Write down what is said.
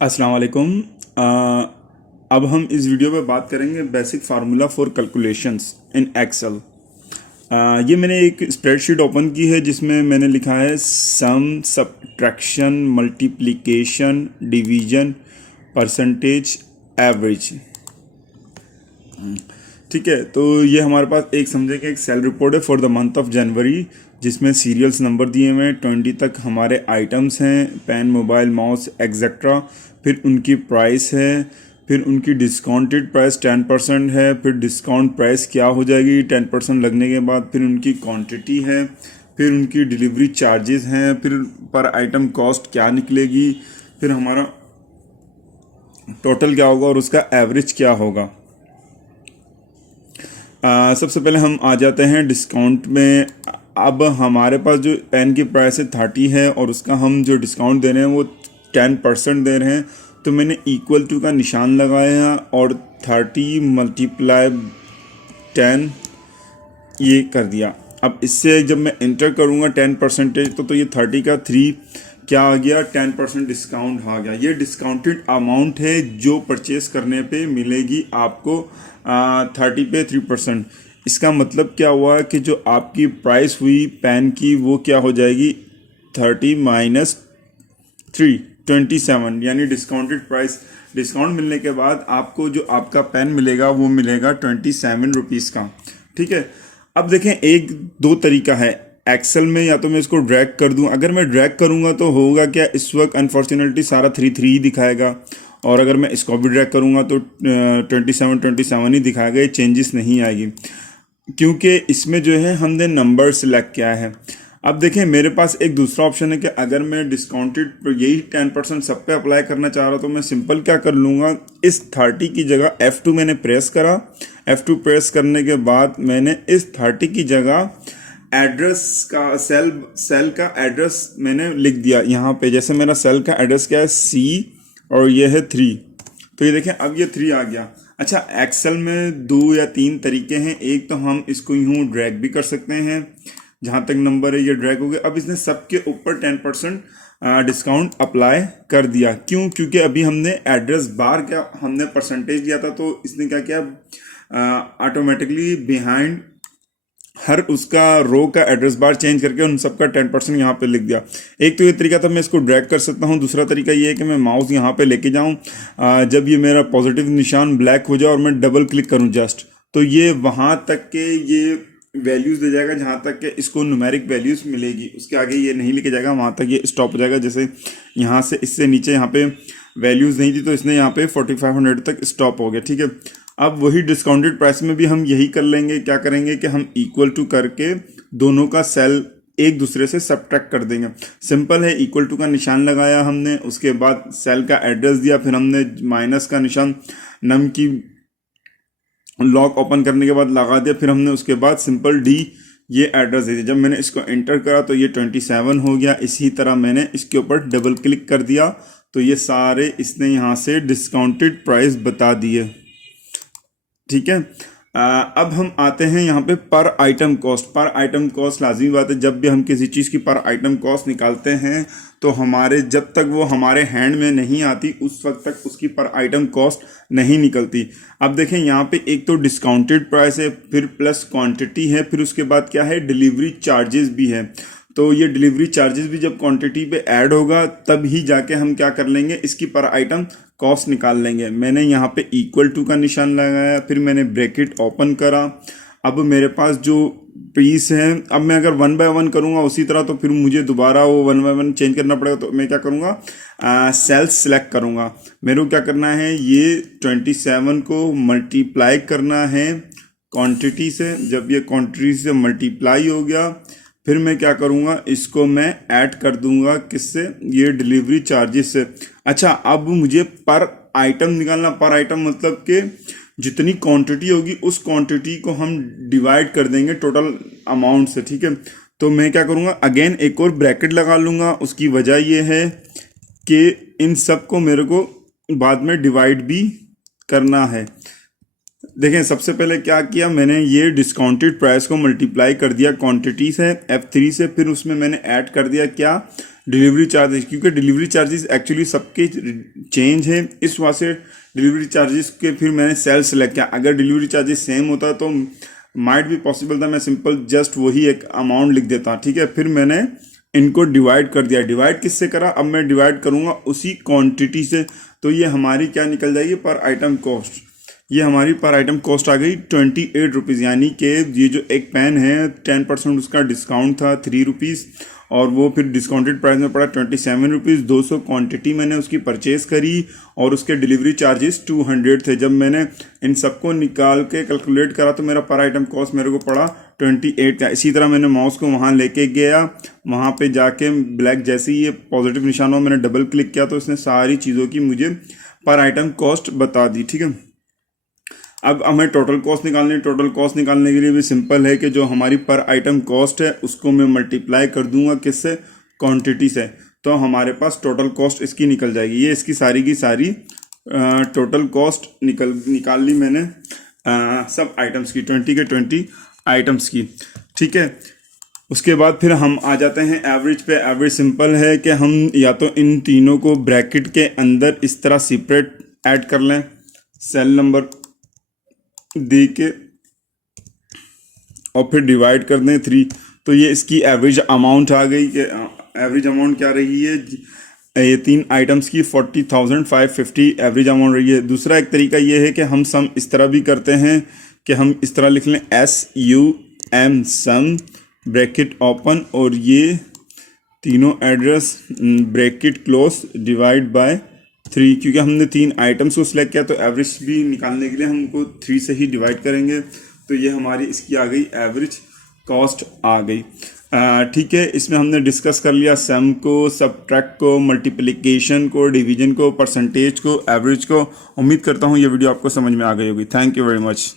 अस्सलाम वालेकुम। अब हम इस वीडियो में बात करेंगे basic formula for calculations in Excel. ये मैंने एक स्प्रेडशीट ओपन की है जिसमें मैंने लिखा है sum, subtraction, multiplication, division, percentage, average. ठीक है, तो ये हमारे पास एक समझे कि एक सेल रिपोर्ट है for the month of January, जिसमें सीरियल्स नंबर दिए हुए हैं, 20 तक हमारे आइटम्स हैं, पेन, मोबाइल, माउस एक्सेट्रा। फिर उनकी प्राइस है, फिर उनकी डिस्काउंटेड प्राइस 10% है, फिर डिस्काउंट प्राइस क्या हो जाएगी 10% लगने के बाद, फिर उनकी क्वांटिटी है, फिर उनकी डिलीवरी चार्जेस हैं, फिर पर आइटम कॉस्ट क्या निकलेगी, फिर हमारा टोटल क्या होगा और उसका एवरेज क्या होगा। सबसे पहले हम आ जाते हैं डिस्काउंट में। अब हमारे पास जो पेन की प्राइस है 30 है और उसका हम जो डिस्काउंट दे रहे हैं वो 10% दे रहे हैं। तो मैंने इक्वल टू का निशान लगाया है और 30 मल्टीप्लाई 10 ये कर दिया। अब इससे जब मैं इंटर करूँगा 10% तो ये 30 का 3 क्या आ गया, 10% डिस्काउंट आ गया। ये डिस्काउंटेड अमाउंट है जो परचेस करने पे मिलेगी आपको 30 पे 3%। इसका मतलब क्या हुआ कि जो आपकी प्राइस हुई पेन की वो क्या हो जाएगी, 30 माइनस 3, 27, यानी डिस्काउंटेड प्राइस। डिस्काउंट मिलने के बाद आपको जो आपका पेन मिलेगा वो मिलेगा 27 रुपीज़ का। ठीक है, अब देखें एक दो तरीका है एक्सेल में, या तो मैं इसको ड्रैग कर दूं। अगर मैं ड्रैग करूंगा तो होगा क्या, इस वक्त अनफॉर्चुनेटली सारा 3 ही दिखाएगा, और अगर मैं इसको भी ड्रैग करूंगा तो 27 ही दिखाएगा, ये चेंजेस नहीं आएगी क्योंकि इसमें जो है हमने नंबर सेलेक्ट किया है। अब देखें मेरे पास एक दूसरा ऑप्शन है कि अगर मैं डिस्काउंटेड यही 10% सब पे अप्लाई करना चाह रहा तो मैं सिंपल क्या कर लूँगा, इस 30 की जगह F2 मैंने प्रेस करा। F2 प्रेस करने के बाद मैंने इस 30 की जगह एड्रेस का सेल का एड्रेस मैंने लिख दिया यहाँ पे। जैसे मेरा सेल का एड्रेस क्या है, C, और ये है 3। तो ये देखें अब ये 3 आ गया। अच्छा, एक्सेल में 2 या 3 तरीके हैं। एक तो हम इसको यूँ ड्रैग भी कर सकते हैं, जहाँ तक नंबर है ये ड्रैग हो गया। अब इसने सबके ऊपर 10% डिस्काउंट अप्लाई कर दिया। क्यों? क्योंकि अभी हमने एड्रेस बार क्या हमने परसेंटेज दिया था, तो इसने क्या किया, ऑटोमेटिकली बिहाइंड हर उसका रो का एड्रेस बार चेंज करके उन सबका 10% यहाँ पे लिख दिया। एक तो ये तरीका था, मैं इसको ड्रैग कर सकता हूँ। दूसरा तरीका ये है कि मैं माउस यहाँ पे लेके जाऊँ, जब ये मेरा पॉजिटिव निशान ब्लैक हो जाए और मैं डबल क्लिक करूँ जस्ट, तो ये वहाँ तक के ये वैल्यूज़ दे जाएगा जहाँ तक कि इसको न्यूमेरिक वैल्यूज़ मिलेगी। उसके आगे ये नहीं लेके जाएगा, वहाँ तक ये स्टॉप हो जाएगा। जैसे यहाँ से इससे नीचे यहाँ पे वैल्यूज़ नहीं थी तो इसने यहाँ पे 4500 तक स्टॉप हो गया। ठीक है, अब वही डिस्काउंटेड प्राइस में भी हम यही कर लेंगे। क्या करेंगे कि हम इक्वल टू करके दोनों का सेल एक दूसरे से सब्ट्रैक्ट कर देंगे। सिंपल है, इक्वल टू का निशान लगाया हमने, उसके बाद सेल का एड्रेस दिया, फिर हमने माइनस का निशान नम की लॉक ओपन करने के बाद लगा दिया, फिर हमने उसके बाद सिंपल डी ये एड्रेस दे दिया। जब मैंने इसको एंटर करा तो ये 27 हो गया। इसी तरह मैंने इसके ऊपर डबल क्लिक कर दिया तो ये सारे इसने यहाँ से डिस्काउंटेड प्राइस बता दिए। ठीक है, अब हम आते हैं यहाँ पे पर आइटम कॉस्ट। पर आइटम कॉस्ट लाजमी बात है, जब भी हम किसी चीज़ की पर आइटम कॉस्ट निकालते हैं तो हमारे जब तक वो हमारे हैंड में नहीं आती उस वक्त तक उसकी पर आइटम कॉस्ट नहीं निकलती। अब देखें यहाँ पे एक तो डिस्काउंटेड प्राइस है, फिर प्लस क्वांटिटी है, फिर उसके बाद क्या है, डिलीवरी चार्जेस भी है। तो ये डिलीवरी चार्जेस भी जब क्वांटिटी पे ऐड होगा तब ही जाके हम क्या कर लेंगे, इसकी पर आइटम कॉस्ट निकाल लेंगे। मैंने यहाँ पे इक्वल टू का निशान लगाया, फिर मैंने ब्रैकेट ओपन करा। अब मेरे पास जो पीस है, अब मैं अगर 1 बाय 1 करूँगा उसी तरह तो फिर मुझे दोबारा वो 1 बाय 1 चेंज करना पड़ेगा। तो मैं क्या करूँगा, सेल सेलेक्ट करूँगा। मेरे को क्या करना है, ये 27 को मल्टीप्लाई करना है क्वांटिटी से। जब ये क्वांटिटी से मल्टीप्लाई हो गया फिर मैं क्या करूँगा, इसको मैं ऐड कर दूंगा किससे, ये डिलीवरी चार्जेस से। अच्छा, अब मुझे पर आइटम निकालना। पर आइटम मतलब कि जितनी क्वांटिटी होगी उस क्वांटिटी को हम डिवाइड कर देंगे टोटल अमाउंट से। ठीक है, तो मैं क्या करूँगा, अगेन एक और ब्रैकेट लगा लूँगा। उसकी वजह ये है कि इन सब को मेरे को बाद में डिवाइड भी करना है। देखें सबसे पहले क्या किया मैंने, ये डिस्काउंटेड प्राइस को मल्टीप्लाई कर दिया क्वांटिटी से F3 से, फिर उसमें मैंने ऐड कर दिया क्या, डिलीवरी चार्जेस, क्योंकि डिलीवरी चार्जेस एक्चुअली सबके चेंज है, इस वजह से डिलीवरी चार्जेस के फिर मैंने सेल सेलेक्ट किया। अगर डिलीवरी चार्जेस सेम होता तो माइट भी पॉसिबल था मैं सिंपल जस्ट वही एक अमाउंट लिख देता, ठीक है। फिर मैंने इनको डिवाइड कर दिया। डिवाइड किससे करा, अब मैं डिवाइड करूँगा उसी क्वांटिटी से। तो ये हमारी क्या निकल जाएगी, पर आइटम कॉस्ट। ये हमारी पर आइटम कॉस्ट आ गई 28 रुपीज़, यानी कि ये जो एक पेन है 10% उसका डिस्काउंट था 3 रुपीज़, और वो फिर डिस्काउंटेड प्राइस में पड़ा 27 रुपीज़। 200 क्वांटिटी मैंने उसकी परचेज़ करी और उसके डिलीवरी चार्जेस 200 थे। जब मैंने इन सबको निकाल के कैलकुलेट करा तो मेरा पर आइटम कॉस्ट मेरे को पड़ा 28 था। इसी तरह मैंने माउस को वहाँ लेके गया, वहाँ पे जाके ब्लैक जैसे ही ये पॉजिटिव निशान हुआ मैंने डबल क्लिक किया तो इसने सारी चीज़ों की मुझे पर आइटम कॉस्ट बता दी, ठीक है। अब हमें टोटल कॉस्ट निकालनी है। टोटल कॉस्ट निकालने के लिए भी सिंपल है कि जो हमारी पर आइटम कॉस्ट है उसको मैं मल्टीप्लाई कर दूंगा किससे, क्वांटिटी से, तो हमारे पास टोटल कॉस्ट इसकी निकल जाएगी। ये इसकी सारी की सारी टोटल कॉस्ट निकाल ली मैंने सब आइटम्स की, 20 के 20 आइटम्स की, ठीक है। उसके बाद फिर हम आ जाते हैं एवरेज पे। एवरेज सिंपल है कि हम या तो इन तीनों को ब्रैकेट के अंदर इस तरह सेपरेट ऐड कर लें, सेल नंबर दे के, और फिर डिवाइड कर दें 3, तो ये इसकी एवरेज अमाउंट आ गई। कि एवरेज अमाउंट क्या रही है, ये 3 आइटम्स की 40,550 एवरेज अमाउंट रही है। दूसरा एक तरीका ये है कि हम सम इस तरह भी करते हैं कि हम इस तरह लिख लें SUM सम ब्रैकेट ओपन, और ये तीनों address bracket close divide by 3, क्योंकि हमने 3 आइटम्स को सिलेक्ट किया तो एवरेज भी निकालने के लिए हमको 3 से ही डिवाइड करेंगे। तो ये हमारी इसकी आ गई एवरेज कॉस्ट आ गई, ठीक है। इसमें हमने डिस्कस कर लिया सम को, सबट्रैक्ट को, मल्टीप्लिकेशन को, डिवीजन को, परसेंटेज को, एवरेज को। उम्मीद करता हूँ ये वीडियो आपको समझ में आ गई होगी। Thank you very much.